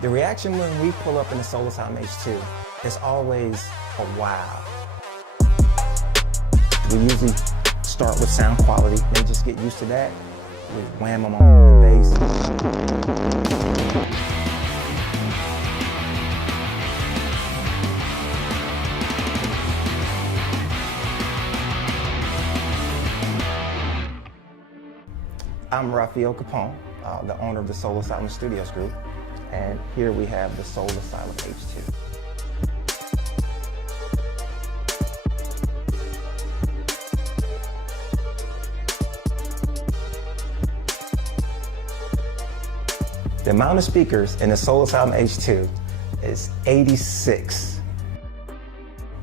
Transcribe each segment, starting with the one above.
The reaction when we pull up in the Solar Sound H2 is always a wow. We usually start with sound quality. They just get used to that. We wham them on the bass. I'm Rafael Capone, the owner of the Solar Asylum Studios Group, and here we have the Solar Asylum H2. The amount of speakers in the Solar Asylum H2 is 86.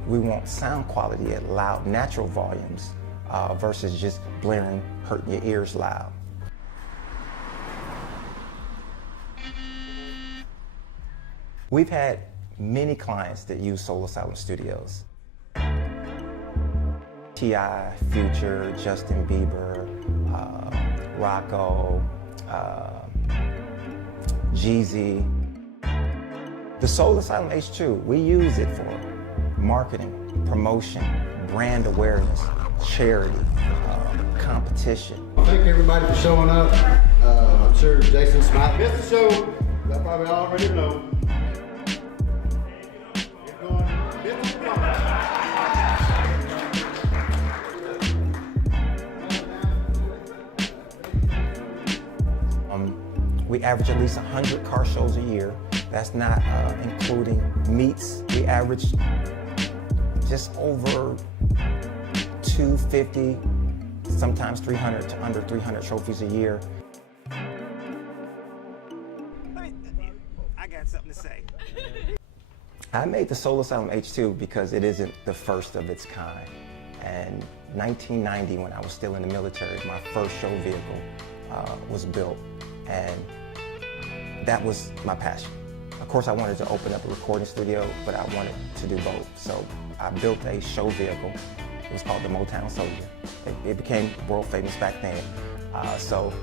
We want sound quality at loud, natural volumes versus just blaring, hurting your ears loud. We've had many clients that use Solar Asylum Studios. T.I., Future, Justin Bieber, Rocco, Jeezy. The Solar Asylum H2, we use it for marketing, promotion, brand awareness, charity, competition. Thank everybody for showing up. I'm sure Jason Smith missed the show. I probably already know. We average at least 100 car shows a year. That's not including meets. We average just over 250, sometimes 300 to under 300 trophies a year. I got something to say. I made the Solar Asylum H2 because it isn't the first of its kind. And 1990, when I was still in the military, my first show vehicle was built. And that was my passion. Of course, I wanted to open up a recording studio, but I wanted to do both. So I built a show vehicle. It was called the Motown Soldier. It became world famous back then. So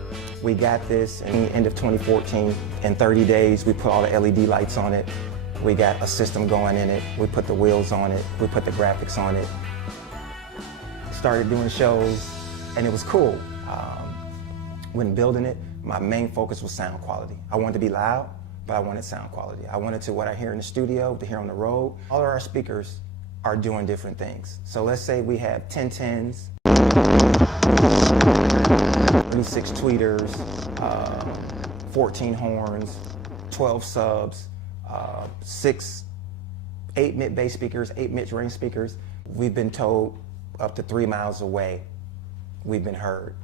we got this in the end of 2014. In 30 days, we put all the LED lights on it. We got a system going in it. We put the wheels on it. We put the graphics on it. Started doing shows, and it was cool. When building it, my main focus was sound quality. I wanted to be loud, but I wanted sound quality. I wanted to what I hear in the studio, to hear on the road. All of our speakers are doing different things. So let's say we have 10 10s, 36 tweeters, 14 horns, 12 subs, 6 8 mid bass speakers, 8 mid range speakers. We've been told up to 3 miles away, we've been heard.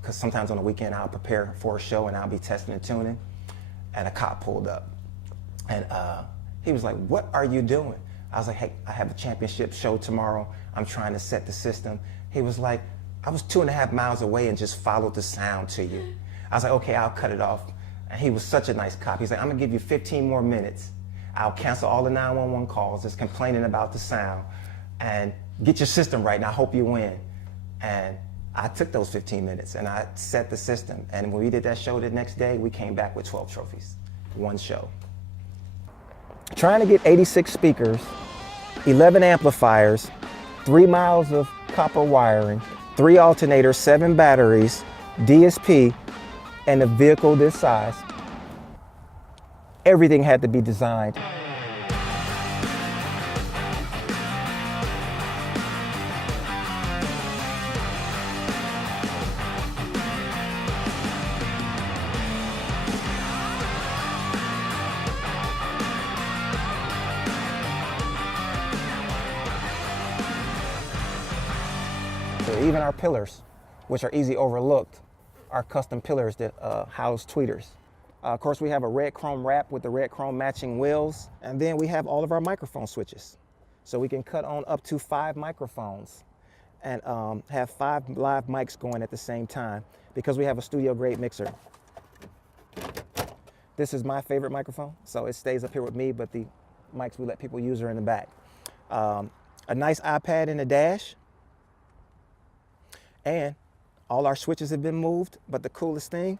Because sometimes on the weekend I'll prepare for a show and I'll be testing and tuning, and a cop pulled up. And he was like, "What are you doing?" I was like, "Hey, I have a championship show tomorrow. I'm trying to set the system." He was like, "I was 2.5 miles away and just followed the sound to you." I was like, "Okay, I'll cut it off." And he was such a nice cop. He's like, "I'm gonna give you 15 more minutes. I'll cancel all the 911 calls that's complaining about the sound and get your system right, and I hope you win." And I took those 15 minutes and I set the system. And when we did that show the next day, we came back with 12 trophies, one show. Trying to get 86 speakers, 11 amplifiers, 3 miles of copper wiring, 3 alternators, 7 batteries, DSP, and a vehicle this size. Everything had to be designed. Even our pillars, which are easy overlooked, are custom pillars that house tweeters. Of course, we have a red chrome wrap with the red chrome matching wheels. And then we have all of our microphone switches. So we can cut on up to 5 microphones and have 5 live mics going at the same time because we have a studio grade mixer. This is my favorite microphone, so it stays up here with me, but the mics we let people use are in the back. A nice iPad in the dash. And all our switches have been moved, but the coolest thing,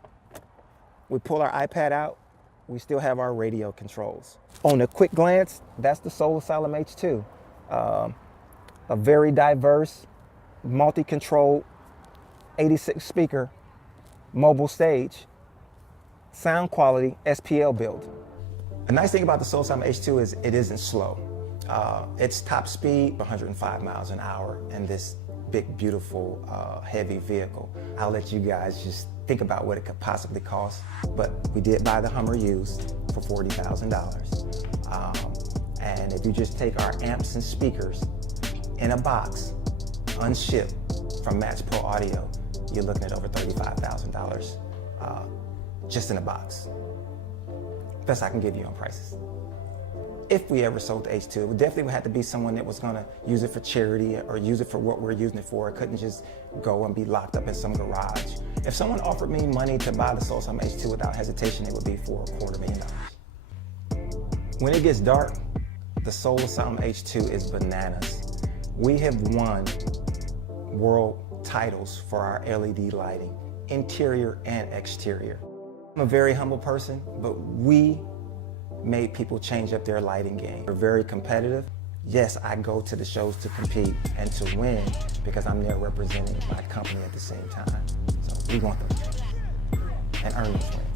we pull our iPad out, we still have our radio controls. On a quick glance, that's the Soul Asylum H2. A very diverse, multi-controlled, 86 speaker, mobile stage, sound quality, SPL build. The nice thing about the Soul Asylum H2 is it isn't slow. Its top speed, 105 miles an hour, in this big, beautiful, heavy vehicle. I'll let you guys just think about what it could possibly cost, but we did buy the Hummer used for $40,000. And if you just take our amps and speakers in a box, unshipped from Match Pro Audio, you're looking at over $35,000 just in a box. Best I can give you on prices. If we ever sold the H2, it definitely would have to be someone that was gonna use it for charity or use it for what we're using it for. It couldn't just go and be locked up in some garage. If someone offered me money to buy the Soul Asylum H2 without hesitation, it would be for $250,000. When it gets dark, the Soul Asylum H2 is bananas. We have won world titles for our LED lighting, interior and exterior. I'm a very humble person, but we made people change up their lighting game. We're very competitive. Yes, I go to the shows to compete and to win because I'm there representing my company at the same time. So we want them and earn those wins.